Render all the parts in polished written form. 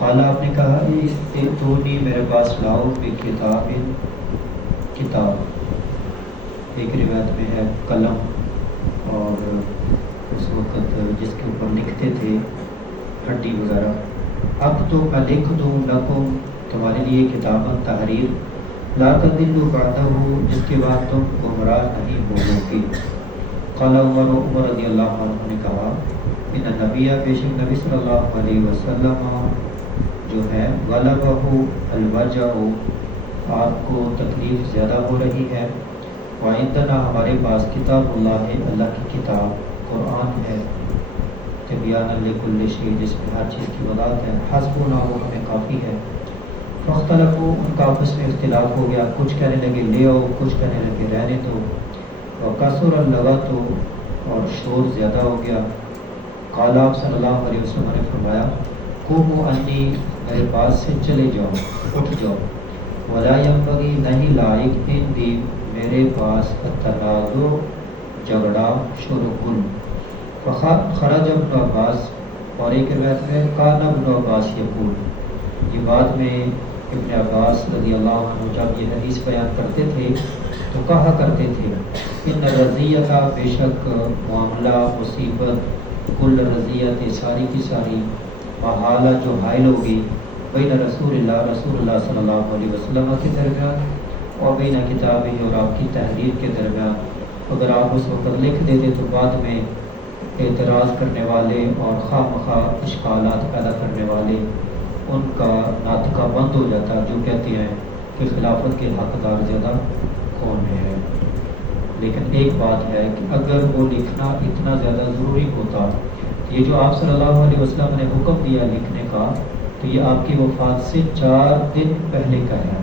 قال آپ نے کہا ائتونی میرے پاس لاؤ بکتاب کتاب، ایک روایت میں ہے قلم، اور اس وقت جس کے اوپر لکھتے تھے ہڈی وغیرہ. اب تو میں لکھ دوں لکم تمہارے لیے کتاباً تحریر لا تضلوا بعدہ جس کے بعد تم گمراہ نہیں ہوگو گے. قال عمر رضی اللہ عنہ نے کہا ان نبی بے شک نبی صلی اللہ علیہ وسلم جو ہے غلبہ الوجع، آپ کو تکلیف زیادہ ہو رہی ہے. وعندنا ہمارے پاس کتاب اللہ ہے، اللہ کی کتاب قرآن ہے، تبیان لکل شیء جس میں ہر چیز کی وضاحت ہے. حسبنا وہ ہمیں کافی ہے. فاختلفوا ان کا آپس میں اختلاف ہو گیا، کچھ کہنے لگے لے آؤ، کچھ کہنے لگے رہنے دو. وکثر اللغط اور شور زیادہ ہو گیا. قال آپ صلی اللہ علیہ وسلم نے فرمایا قوموا انی میرے پاس سے چلے جاؤ، اٹھ جاؤ. ولا ينبغي نہیں لائق عندی میرے پاس التنازع جھگڑا شروع کن. خرج ابن عباس، اور ایک روایت میں کان ابن عباس یقول، یہ بعد میں ابن عباس رضی اللہ عنہ جب یہ حدیث بیان کرتے تھے تو کہا کرتے تھے ان رضیت بے شک معاملہ مصیبت کل رضیت ساری کی ساری محالہ جو حائل ہوگی بین رسول اللہ صلی اللہ علیہ وسلم کے درمیان اور بین کتابی اور آپ کی تحریر کے درمیان. اگر آپ اس وقت لکھ دیتے تو بعد میں اعتراض کرنے والے اور خواہ مخواہ اشکالات پیدا کرنے والے ان کا ناطقہ بند ہو جاتا، جو کہتے ہیں کہ خلافت کے حقدار زیادہ کون ہے. لیکن ایک بات ہے کہ اگر وہ لکھنا اتنا زیادہ ضروری ہوتا، یہ جو آپ صلی اللہ علیہ وسلم نے حکم دیا لکھنے کا، تو یہ آپ کی وفات سے 4 دن پہلے کا ہے.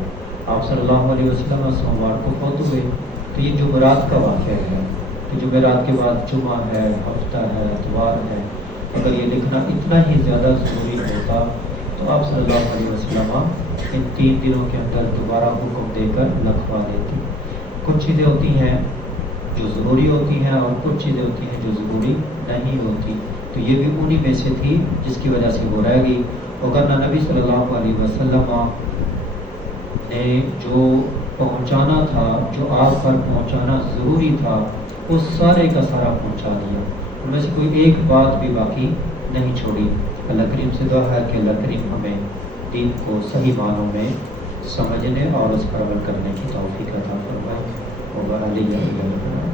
آپ صلی اللہ علیہ وسلم سوموار کو فوت ہوئے، تو یہ جمعرات کا واقعہ ہے کہ جمعرات کے بعد جمعہ ہے، ہفتہ ہے، اتوار ہے. اگر یہ لکھنا اتنا ہی زیادہ ضروری ہوتا تو آپ صلی اللہ علیہ وسلم ان 3 دنوں کے اندر دوبارہ حکم دے کر لکھوا دیتے. کچھ چیزیں ہوتی ہیں جو ضروری ہوتی ہیں اور کچھ چیزیں ہوتی ہیں جو ضروری نہیں ہوتی، تو یہ بھی انہی میں سے تھی جس کی وجہ سے وہ رہ گئی. وگرنہ نبی صلی اللہ علیہ وسلم نے جو پہنچانا تھا، جو آپ پر پہنچانا ضروری تھا، وہ سارے کا سارا پہنچا دیا. ان میں سے کوئی ایک بات بھی باقی نہیں چھوڑی. اللہ کریم سے دعا ہے کہ اللہ کریم ہمیں دین کو صحیح معنوں میں سمجھنے اور اس پر عمل کرنے کی توفیق عطا فرمائے. وعلیہ